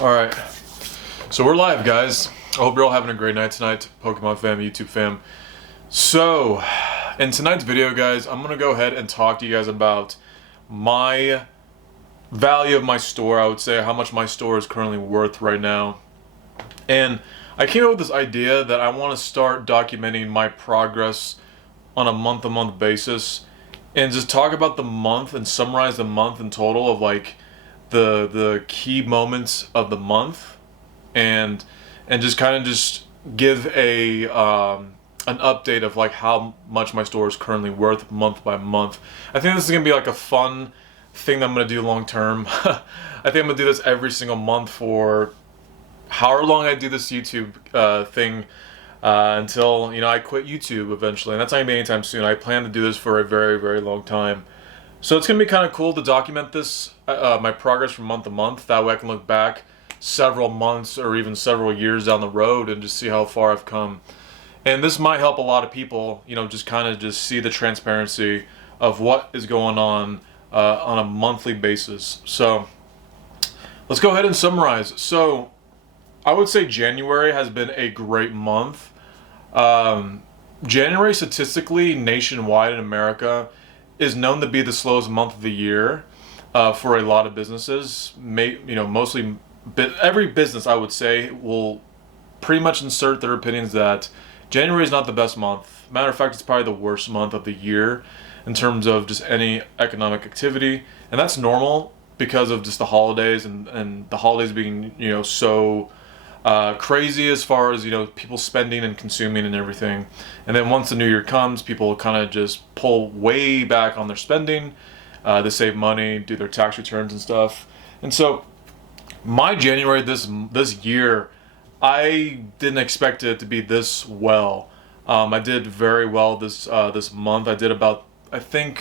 Alright, so we're live, guys. I hope you're all having a great night tonight, Pokemon fam, YouTube fam. So, in tonight's video, guys, I'm going to go ahead and talk to you guys about my value of my store, I would say, how much my store is currently worth right now. And I came up with this idea that I want to start documenting my progress on a month-to-month basis and just talk about the month and summarize the month in total of like the key moments of the month and just kind of just give a an update of like how much my store is currently worth month by month. I think this is gonna be like a fun thing that I'm gonna do long term. I think I'm gonna do this every single month for however long I do this YouTube thing until I quit YouTube eventually, and that's not gonna be anytime soon. I plan to do this for a very, very long time. So it's going to be kind of cool to document this, my progress from month to month. That way I can look back several months or even several years down the road and just see how far I've come. And this might help a lot of people, just kind of just see the transparency of what is going on a monthly basis. So let's go ahead and summarize. So I would say January has been a great month. January statistically nationwide in America is known to be the slowest month of the year for a lot of businesses. Mostly, every business I would say will pretty much insert their opinions that January is not the best month. Matter of fact, it's probably the worst month of the year in terms of just any economic activity, and that's normal because of just the holidays and the holidays being so crazy as far as people spending and consuming and everything. And then once the new year comes, people kind of just pull way back on their spending. They save money, do their tax returns and stuff. And so my January this year, I didn't expect it to be this well. I did very well this month. I did about, I think,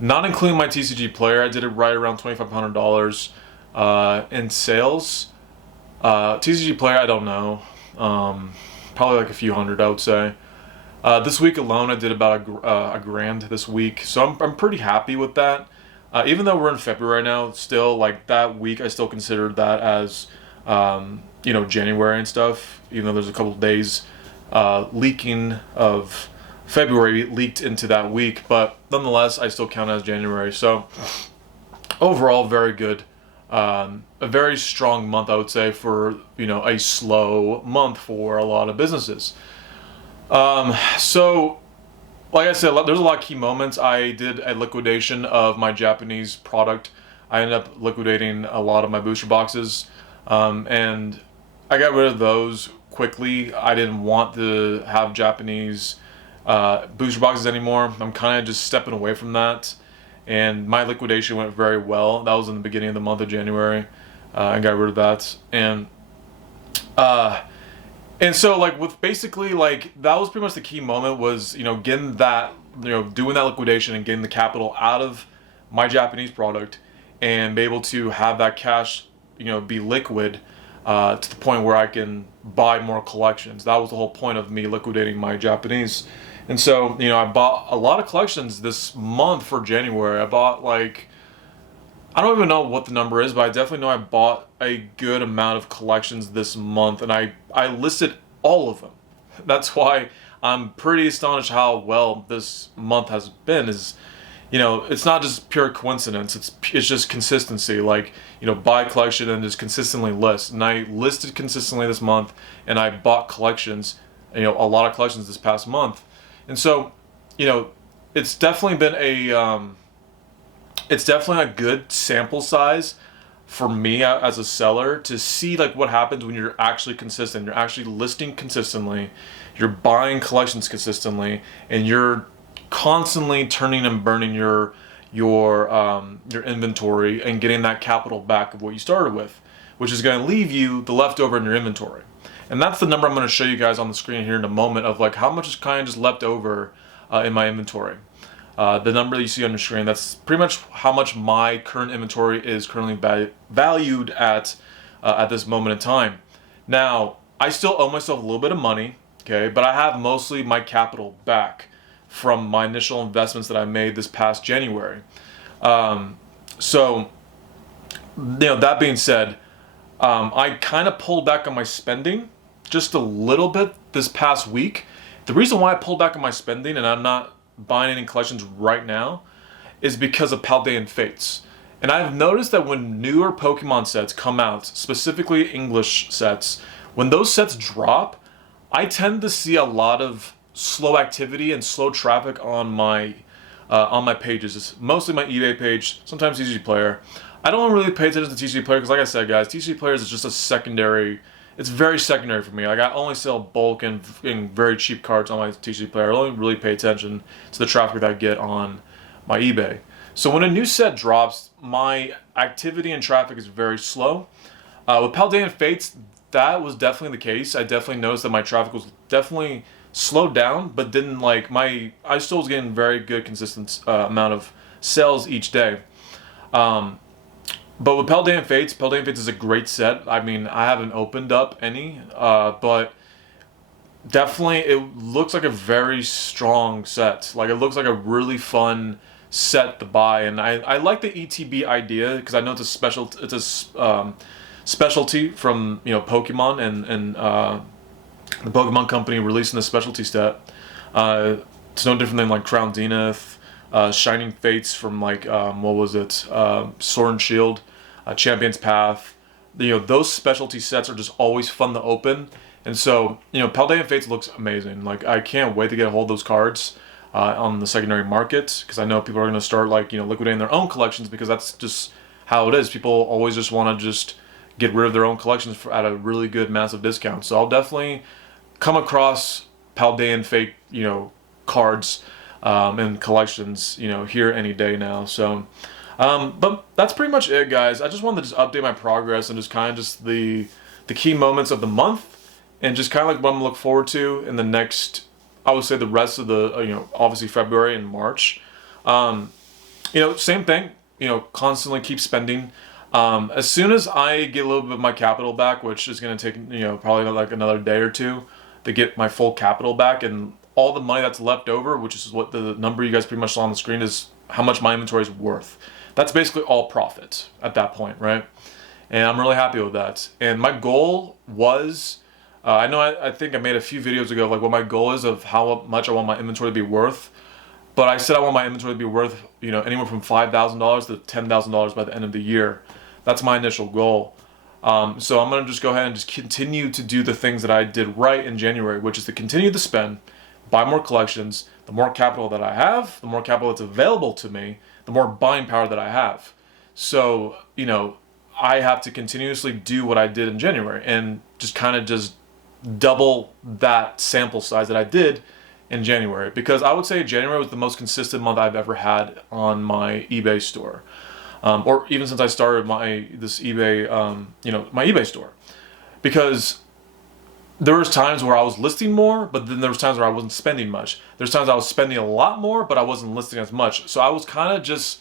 not including my TCG player, I did it right around $2,500 in sales. TCG player, I don't know. Probably like a few hundred, I would say. This week alone, I did about a grand this week, so I'm pretty happy with that. Even though we're in February now, still like that week, I still consider that as January and stuff. Even though there's a couple of days leaking of February leaked into that week, but nonetheless, I still count it as January. So overall, very good. A very strong month, I would say, for a slow month for a lot of businesses. So like I said, there's a lot of key moments. I did a liquidation of my Japanese product. I ended up liquidating a lot of my booster boxes, and I got rid of those quickly. I didn't want to have Japanese booster boxes anymore. I'm kind of just stepping away from that. And my liquidation went very well. That was in the beginning of the month of January. I got rid of that, and so like with basically like that was pretty much the key moment was getting that doing that liquidation and getting the capital out of my Japanese product and be able to have that cash be liquid to the point where I can buy more collections. That was the whole point of me liquidating my Japanese. And so, I bought a lot of collections this month for January. I bought like, I don't even know what the number is, but I definitely know I bought a good amount of collections this month, and I listed all of them. That's why I'm pretty astonished how well this month has been. It's not just pure coincidence. It's just consistency. Like, buy collection and just consistently list. And I listed consistently this month, and I bought collections, a lot of collections this past month. And so, it's definitely been it's definitely a good sample size for me as a seller to see like what happens when you're actually consistent. You're actually listing consistently, you're buying collections consistently, and you're constantly turning and burning your inventory and getting that capital back of what you started with, which is going to leave you the leftover in your inventory. And that's the number I'm going to show you guys on the screen here in a moment of like how much is kind of just left over in my inventory. The number that you see on your screen, that's pretty much how much my current inventory is currently valued at this moment in time. Now, I still owe myself a little bit of money, okay, but I have mostly my capital back from my initial investments that I made this past January. So, that being said, I kind of pulled back on my spending just a little bit this past week. The reason why I pulled back on my spending and I'm not buying any collections right now is because of Paldean Fates. And I've noticed that when newer Pokemon sets come out, specifically English sets, when those sets drop, I tend to see a lot of slow activity and slow traffic on my pages. It's mostly my eBay page, sometimes TCG Player. I don't really pay attention to TCG Player because, like I said, guys, TCG Players is just a secondary. It's very secondary for me. Like, I only sell bulk and very cheap cards on my TCG Player. I don't really pay attention to the traffic that I get on my eBay. So when a new set drops, my activity and traffic is very slow. With Paldean Fates, that was definitely the case. I definitely noticed that my traffic was definitely slowed down, but didn't like I still was getting very good consistent amount of sales each day. But with Paldean Fates is a great set. I mean, I haven't opened up any, but definitely it looks like a very strong set. Like, it looks like a really fun set to buy, and I like the ETB idea because I know it's a specialty from Pokemon and the Pokemon Company releasing the specialty set. It's no different than like Crown Zenith, Shining Fates from like what was it, Sword and Shield, Champion's Path. Those specialty sets are just always fun to open, and so Paldean Fates looks amazing. Like, I can't wait to get a hold of those cards on the secondary market, because I know people are going to start like liquidating their own collections, because that's just how it is. People always just want to just get rid of their own collections at a really good massive discount. So I'll definitely come across Paldean Fate cards and collections here any day now. So but that's pretty much it, guys. I just wanted to just update my progress and just kind of just the key moments of the month, and just kind of like what I'm gonna look forward to in the next, I would say, the rest of the obviously February and March. Same thing, constantly keep spending. As soon as I get a little bit of my capital back, which is going to take probably like another day or two to get my full capital back, and all the money that's left over, which is what the number you guys pretty much saw on the screen, is how much my inventory is worth. That's basically all profit at that point, right? And I'm really happy with that. And my goal was, I think I made a few videos ago of like what my goal is of how much I want my inventory to be worth. But I said I want my inventory to be worth anywhere from $5,000 to $10,000 by the end of the year. That's my initial goal. So I'm going to just go ahead and just continue to do the things that I did right in January, which is to continue to spend, buy more collections. The more capital that I have, the more capital that's available to me, the more buying power that I have. So, I have to continuously do what I did in January and just kind of just double that sample size that I did in January, because I would say January was the most consistent month I've ever had on my eBay store. Or even since I started my eBay, my eBay store, because there was times where I was listing more, but then there was times where I wasn't spending much. There's times I was spending a lot more, but I wasn't listing as much. So I was kind of just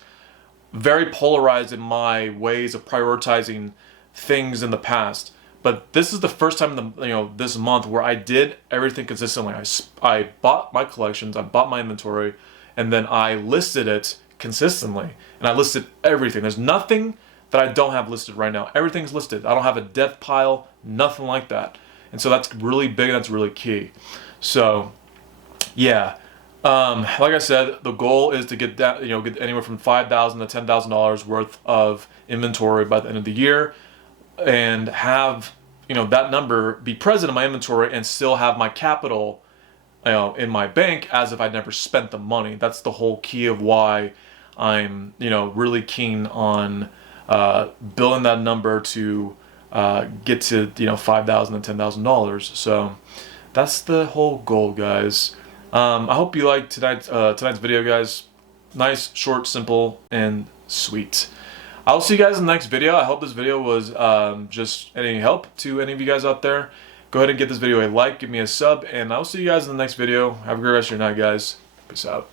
very polarized in my ways of prioritizing things in the past. But this is the first time in the this month where I did everything consistently. I bought my collections, I bought my inventory, and then I listed it consistently, and I listed everything. There's nothing that I don't have listed right now. Everything's listed. I don't have a death pile, nothing like that. And so that's really big, and that's really key. So yeah, like I said, the goal is to get that, get anywhere from $5,000 to $10,000 worth of inventory by the end of the year, and have that number be present in my inventory, and still have my capital in my bank as if I'd never spent the money. That's the whole key of why I'm really keen on building that number to get to $5,000 and $10,000. So that's the whole goal, guys. I hope you liked tonight's video, guys. Nice, short, simple, and sweet. I'll see you guys in the next video. I hope this video was just any help to any of you guys out there. Go ahead and give this video a like, give me a sub, and I'll see you guys in the next video. Have a great rest of your night, guys. Peace out.